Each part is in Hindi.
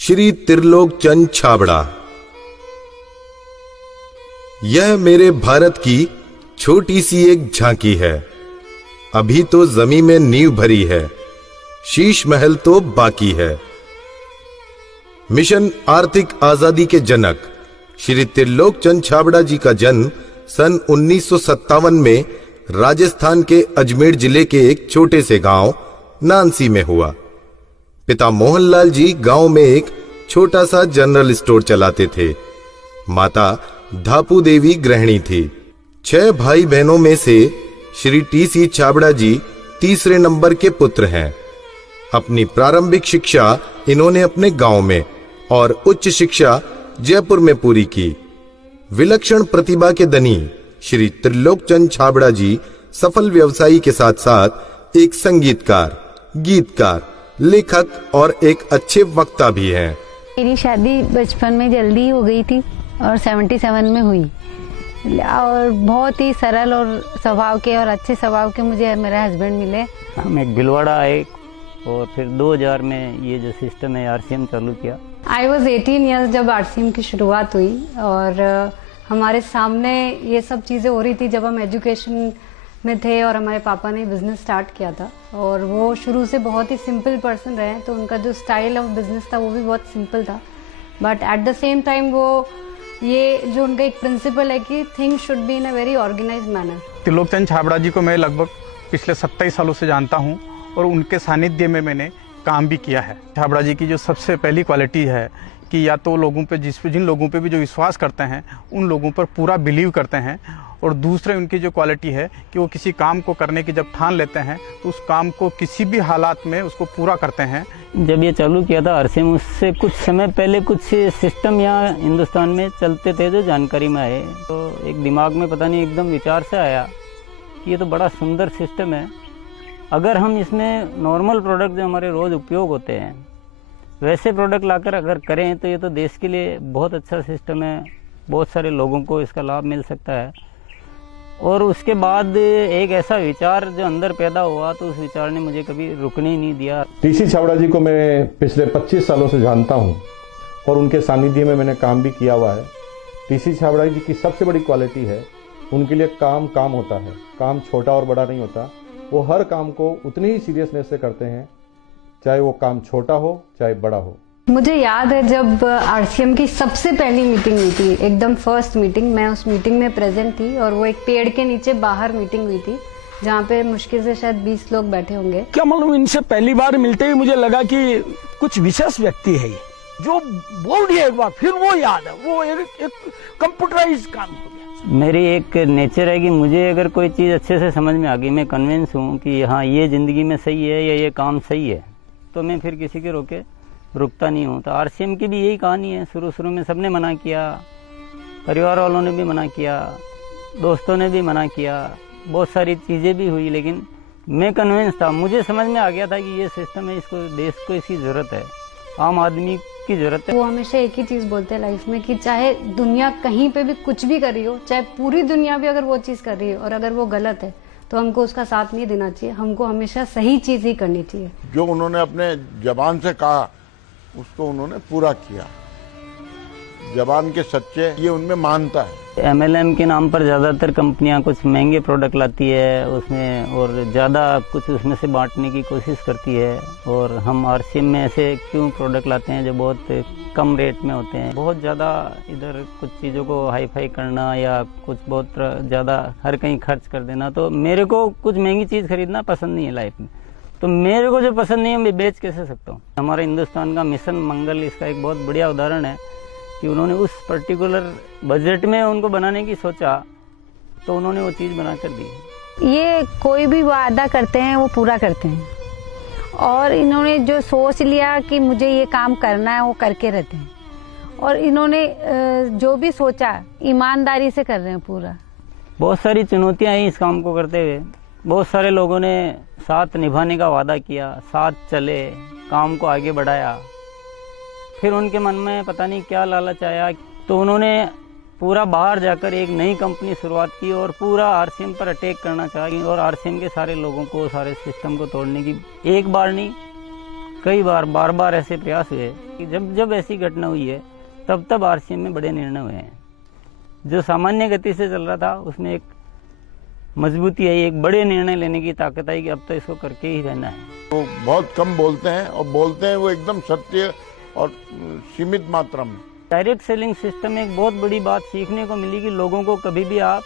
श्री त्रिलोक चंद छाबड़ा। यह मेरे भारत की छोटी सी एक झांकी है। अभी तो जमीन में नींव भरी है, शीश महल तो बाकी है। मिशन आर्थिक आजादी के जनक श्री त्रिलोक चंद छाबड़ा जी का जन्म सन 1957 में राजस्थान के अजमेर जिले के एक छोटे से गांव नानसी में हुआ। पिता मोहनलाल जी गांव में एक छोटा सा जनरल स्टोर चलाते थे। माता धापू देवी गृहिणी थी। 6 भाई बहनों में से श्री टी.सी. छाबड़ा जी तीसरे नंबर के पुत्र हैं। अपनी प्रारंभिक शिक्षा इन्होंने अपने गांव में और उच्च शिक्षा जयपुर में पूरी की। विलक्षण प्रतिभा के धनी श्री त्रिलोक चंद छाबड़ा जी सफल व्यवसायी के साथ साथ एक संगीतकार, गीतकार, लेखक और एक अच्छे वक्ता भी हैं। मेरी शादी बचपन में जल्दी हो गई थी और 77 में हुई और बहुत ही सरल और स्वभाव के और अच्छे स्वभाव के मुझे मेरे हस्बैंड मिले। हम एक भिलवाड़ा आए और फिर 2000 में ये जो सिस्टम है आरसीएम चालू किया। आई वॉज 18 ईयर्स जब आरसीएम की शुरुआत हुई और हमारे सामने ये सब चीज़ें हो रही थी जब हम एजुकेशन में थे और हमारे पापा ने बिजनेस स्टार्ट किया था और वो शुरू से बहुत ही सिंपल पर्सन रहे, तो उनका जो स्टाइल ऑफ बिजनेस था वो भी बहुत सिंपल था। But at the same time वो ये जो उनका एक प्रिंसिपल है कि things should be in a very organised manner. Trilok Chand Chhabra ji को मैं लगभग पिछले 27 सालों से जानता हूं और उनके सानिध्य में मैंने काम भी किया है। छाबड़ा जी की जो सबसे पहली क्वालिटी है कि या तो लोगों पे जिन लोगों पे भी जो विश्वास करते हैं उन लोगों पर पूरा बिलीव करते हैं, और दूसरे उनकी जो क्वालिटी है कि वो किसी काम को करने की जब ठान लेते हैं तो उस काम को किसी भी हालात में उसको पूरा करते हैं। जब ये चालू किया था आरसीएम, उससे कुछ समय पहले कुछ सिस्टम यहाँ हिंदुस्तान में चलते थे जो जानकारी में आए, तो एक दिमाग में पता नहीं एकदम विचार से आया कि ये तो बड़ा सुंदर सिस्टम है। अगर हम इसमें नॉर्मल प्रोडक्ट जो हमारे रोज़ उपयोग होते हैं वैसे प्रोडक्ट लाकर अगर करें तो ये तो देश के लिए बहुत अच्छा सिस्टम है, बहुत सारे लोगों को इसका लाभ मिल सकता है। और उसके बाद एक ऐसा विचार जो अंदर पैदा हुआ तो उस विचार ने मुझे कभी रुकने ही नहीं दिया। टी.सी. छाबड़ा जी को मैं पिछले 25 सालों से जानता हूं और उनके सानिध्य में मैंने काम भी किया हुआ है। टी.सी. छाबड़ा जी की सबसे बड़ी क्वालिटी है उनके लिए काम होता है। काम छोटा और बड़ा नहीं होता, वो हर काम को उतनी ही सीरियसनेस से करते हैं, चाहे वो काम छोटा हो चाहे बड़ा हो। मुझे याद है जब आरसीएम की सबसे पहली मीटिंग हुई थी, एकदम फर्स्ट मीटिंग, मैं उस मीटिंग में प्रेजेंट थी और वो एक पेड़ के नीचे बाहर मीटिंग हुई थी जहाँ पे मुश्किल से शायद 20 लोग बैठे होंगे। क्या मालूम, इनसे पहली बार मिलते ही मुझे लगा कि कुछ विशेष व्यक्ति है जो बोल दिया एक बार फिर वो याद है, वो एक कंप्यूटराइज काम हो गया। मेरी एक नेचर है कि मुझे अगर कोई चीज़ अच्छे से समझ में आ गई, मैं कन्विंस हूँ कि हाँ ये ज़िंदगी में सही है या ये काम सही है, तो मैं फिर किसी के रोके रुकता नहीं हूँ। तो आरसीएम की भी यही कहानी है। शुरू में सबने मना किया, परिवार वालों ने भी मना किया, दोस्तों ने भी मना किया, बहुत सारी चीज़ें भी हुई, लेकिन मैं कन्विंस था, मुझे समझ में आ गया था कि ये सिस्टम है, इसको देश को इसकी ज़रूरत है, आम आदमी की ज़रूरत है। वो हमेशा एक ही चीज़ बोलते हैं लाइफ में कि चाहे दुनिया कहीं पे भी कुछ भी कर रही हो, चाहे पूरी दुनिया भी अगर वो चीज़ कर रही है और अगर वो गलत है तो हमको उसका साथ नहीं देना चाहिए, हमको हमेशा सही चीज़ ही करनी चाहिए। जो उन्होंने अपने जबान से कहा उसको उन्होंने पूरा किया। जबान के सच्चे ये उनमें मानता है। एमएलएम के नाम पर ज़्यादातर कंपनियां कुछ महंगे प्रोडक्ट लाती है उसमें और ज़्यादा कुछ उसमें से बांटने की कोशिश करती है, और हम आरसीएम में ऐसे क्यों प्रोडक्ट लाते हैं जो बहुत कम रेट में होते हैं। बहुत ज़्यादा इधर कुछ चीज़ों को हाई फाई करना या कुछ बहुत ज़्यादा हर कहीं खर्च कर देना, तो मेरे को कुछ महंगी चीज़ खरीदना पसंद नहीं है लाइफ में। तो मेरे को जो पसंद नहीं है मैं बेच कैसे सकता हूँ। हमारे हिंदुस्तान का मिशन मंगल इसका एक बहुत बढ़िया उदाहरण है कि उन्होंने उस पर्टिकुलर बजट में उनको बनाने की सोचा तो उन्होंने वो चीज़ बना कर दी। ये कोई भी वादा करते हैं वो पूरा करते हैं और इन्होंने जो सोच लिया कि मुझे ये काम करना है वो करके रहते हैं, और इन्होंने जो भी सोचा ईमानदारी से कर रहे हैं पूरा। बहुत सारी चुनौतियाँ आई इस काम को करते हुए। बहुत सारे लोगों ने साथ निभाने का वादा किया, साथ चले, काम को आगे बढ़ाया, फिर उनके मन में पता नहीं क्या लालच आया तो उन्होंने पूरा बाहर जाकर एक नई कंपनी शुरुआत की और पूरा आरसीएम पर अटैक करना चाहिए और आरसीएम के सारे लोगों को, सारे सिस्टम को तोड़ने की एक बार नहीं कई बार बार ऐसे प्रयास हुए कि जब ऐसी घटना हुई है तब आरसीएम में बड़े निर्णय हुए हैं। जो सामान्य गति से चल रहा था उसमें एक मजबूती आई, एक बड़े निर्णय लेने की ताकत आई कि अब तो इसको करके ही रहना है। वो बहुत कम बोलते हैं और बोलते हैं वो एकदम सत्य और सीमित मात्रा में। डायरेक्ट सेलिंग सिस्टम में एक बहुत बड़ी बात सीखने को मिली कि लोगों को कभी भी आप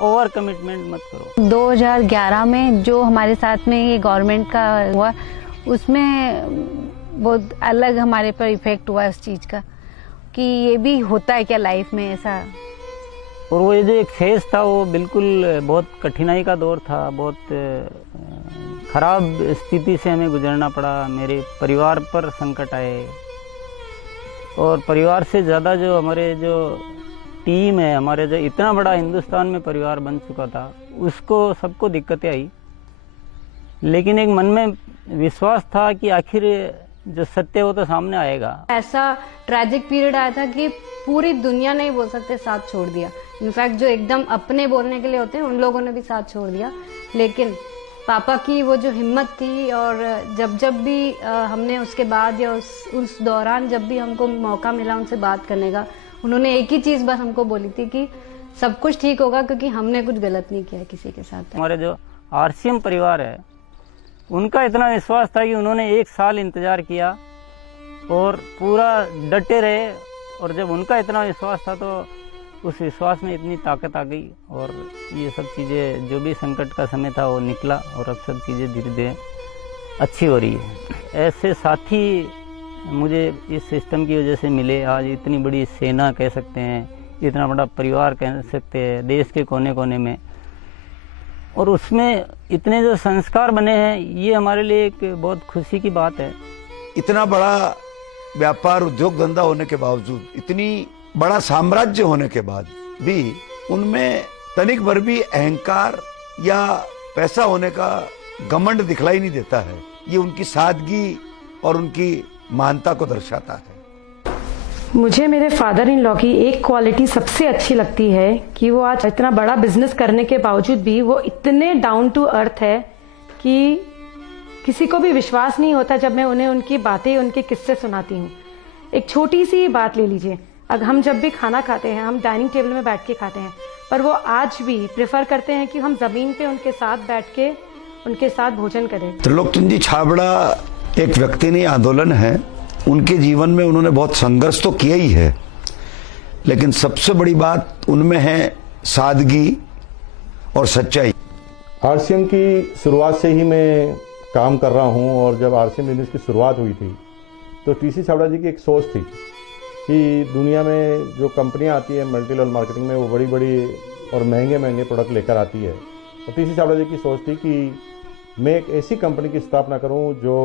ओवर कमिटमेंट मत करो। 2011 में जो हमारे साथ में ये गवर्नमेंट का हुआ उसमें बहुत अलग हमारे पर इफेक्ट हुआ उस चीज़ का कि ये भी होता है क्या लाइफ में ऐसा। और वो ये जो एक फेज था वो बिल्कुल बहुत कठिनाई का दौर था, बहुत खराब स्थिति से हमें गुजरना पड़ा। मेरे परिवार पर संकट आए और परिवार से ज़्यादा जो हमारे जो टीम है, हमारे जो इतना बड़ा हिंदुस्तान में परिवार बन चुका था, उसको सबको दिक्कतें आई। लेकिन एक मन में विश्वास था कि आखिर जो सत्य वो तो सामने आएगा। ऐसा ट्रैजिक पीरियड आया था कि पूरी दुनिया ने ही बोल सकते साथ छोड़ दिया। इनफैक्ट जो एकदम अपने बोलने के लिए होते हैं उन लोगों ने भी साथ छोड़ दिया। लेकिन पापा की वो जो हिम्मत थी और जब भी हमने उसके बाद या उस दौरान जब भी हमको मौका मिला उनसे बात करने का, उन्होंने एक ही चीज़ बस हमको बोली थी कि सब कुछ ठीक होगा क्योंकि हमने कुछ गलत नहीं किया किसी के साथ। हमारे जो आरसीएम परिवार है उनका इतना विश्वास था कि उन्होंने 1 साल इंतजार किया और पूरा डटे रहे। और जब उनका इतना विश्वास था तो उस विश्वास में इतनी ताकत आ गई और ये सब चीज़ें, जो भी संकट का समय था वो निकला और अब सब चीज़ें धीरे धीरे अच्छी हो रही है। ऐसे साथी मुझे इस सिस्टम की वजह से मिले। आज इतनी बड़ी सेना कह सकते हैं, इतना बड़ा परिवार कह सकते हैं देश के कोने कोने में, और उसमें इतने जो संस्कार बने हैं, ये हमारे लिए एक बहुत खुशी की बात है। इतना बड़ा व्यापार उद्योग धंधा होने के बावजूद, इतनी बड़ा साम्राज्य होने के बाद भी उनमें तनिक भर भी अहंकार या पैसा होने का घमंड दिखलाई नहीं देता है। ये उनकी सादगी और उनकी महानता को दर्शाता है। मुझे मेरे फादर इन लॉ की एक क्वालिटी सबसे अच्छी लगती है कि वो आज इतना बड़ा बिजनेस करने के बावजूद भी वो इतने डाउन टू अर्थ है कि किसी को भी विश्वास नहीं होता जब मैं उन्हें उनकी बातें, उनके किस्से सुनाती हूँ। एक छोटी सी बात ले लीजिए, अगर हम जब भी खाना खाते हैं हम डाइनिंग टेबल में बैठ के खाते हैं, पर वो आज भी प्रेफर करते हैं कि हम जमीन पे उनके साथ बैठ के उनके साथ भोजन करें। त्रिलोकचंद जी छाबड़ा एक व्यक्ति नहीं, आंदोलन है। उनके जीवन में उन्होंने बहुत संघर्ष तो किया ही है, लेकिन सबसे बड़ी बात उनमें है सादगी और सच्चाई। आरसीएम की शुरुआत से ही मैं काम कर रहा हूं और जब आरसीएम बिजनेस की शुरुआत हुई थी तो टीसी छाबड़ा जी की एक सोच थी कि दुनिया में जो कंपनियां आती है मल्टी लेवल मार्केटिंग में, वो बड़ी बड़ी और महंगे महंगे प्रोडक्ट लेकर आती है। और टीसी छाबड़ा जी की सोच थी कि मैं एक ऐसी कंपनी की स्थापना करूं जो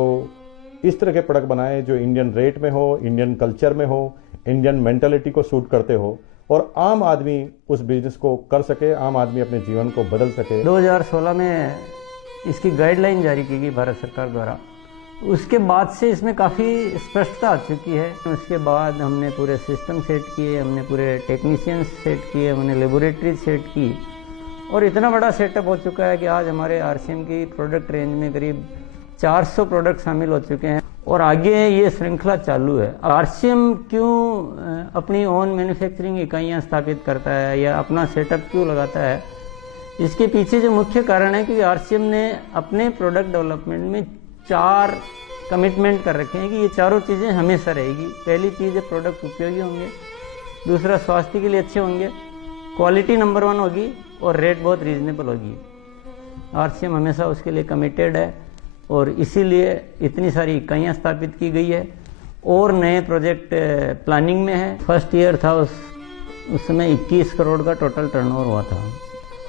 इस तरह के प्रोडक्ट बनाए जो इंडियन रेट में हो, इंडियन कल्चर में हो, इंडियन मेंटालिटी को सूट करते हो और आम आदमी उस बिजनेस को कर सके, आम आदमी अपने जीवन को बदल सके। 2016 में इसकी गाइडलाइन जारी की गई भारत सरकार द्वारा। उसके बाद से इसमें काफ़ी स्पष्टता आ चुकी है। उसके बाद हमने पूरे सिस्टम सेट किए, हमने पूरे टेक्नीशियंस सेट किए, हमने लेबोरेटरी सेट की और इतना बड़ा सेटअप हो चुका है कि आज हमारे आरसीएम की प्रोडक्ट रेंज में करीब 400 प्रोडक्ट शामिल हो चुके हैं और आगे ये श्रृंखला चालू है। आरसीएम क्यों अपनी ओन मैन्युफैक्चरिंग इकाइयाँ स्थापित करता है या अपना सेटअप क्यों लगाता है, इसके पीछे जो मुख्य कारण है कि आरसीएम ने अपने प्रोडक्ट डेवलपमेंट में 4 कमिटमेंट कर रखे हैं कि ये चारों चीज़ें हमेशा रहेगी। पहली चीज़ है प्रोडक्ट उपयोगी होंगे, दूसरा स्वास्थ्य के लिए अच्छे होंगे, क्वालिटी नंबर 1 होगी और रेट बहुत रीजनेबल होगी। आरसीएम हमेशा उसके लिए कमिटेड है और इसीलिए इतनी सारी इकाइयाँ स्थापित की गई है और नए प्रोजेक्ट प्लानिंग में है। फर्स्ट ईयर था उस समय 21 करोड़ का टोटल टर्नओवर हुआ था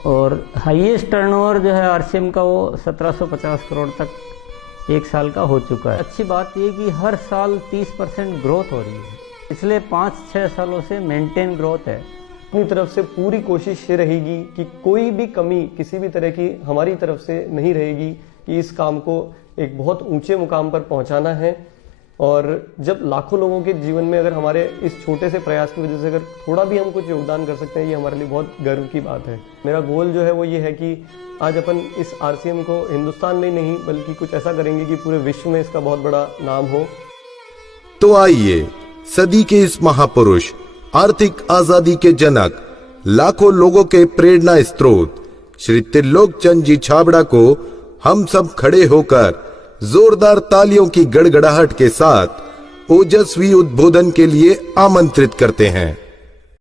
और हाईएस्ट टर्नओवर जो है आरसीएम का वो 1750 करोड़ तक एक साल का हो चुका है। अच्छी बात ये कि हर साल 30% ग्रोथ हो रही है, पिछले 5-6 सालों से मेंटेन ग्रोथ है। अपनी तरफ से पूरी कोशिश ये रहेगी कि कोई भी कमी किसी भी तरह की हमारी तरफ से नहीं रहेगी कि इस काम को एक बहुत ऊंचे मुकाम पर पहुंचाना है। और जब लाखों लोगों के जीवन में अगर हमारे इस छोटे से प्रयास की वजह से अगर थोड़ा भी हम कुछ योगदान कर सकते हैं, ये हमारे लिए बहुत गर्व की बात है। मेरा गोल जो है वो ये है कि आज अपन इस RCM को हिंदुस्तान में नहीं बल्कि कुछ ऐसा करेंगे कि पूरे विश्व में इसका बहुत बड़ा नाम हो। तो आइए सदी के इस महापुरुष, आर्थिक आजादी के जनक, लाखों लोगों के प्रेरणा स्रोत श्री त्रिलोक चंद जी छाबड़ा को हम सब खड़े होकर जोरदार तालियों की गड़गड़ाहट के साथ ओजस्वी उद्बोधन के लिए आमंत्रित करते हैं।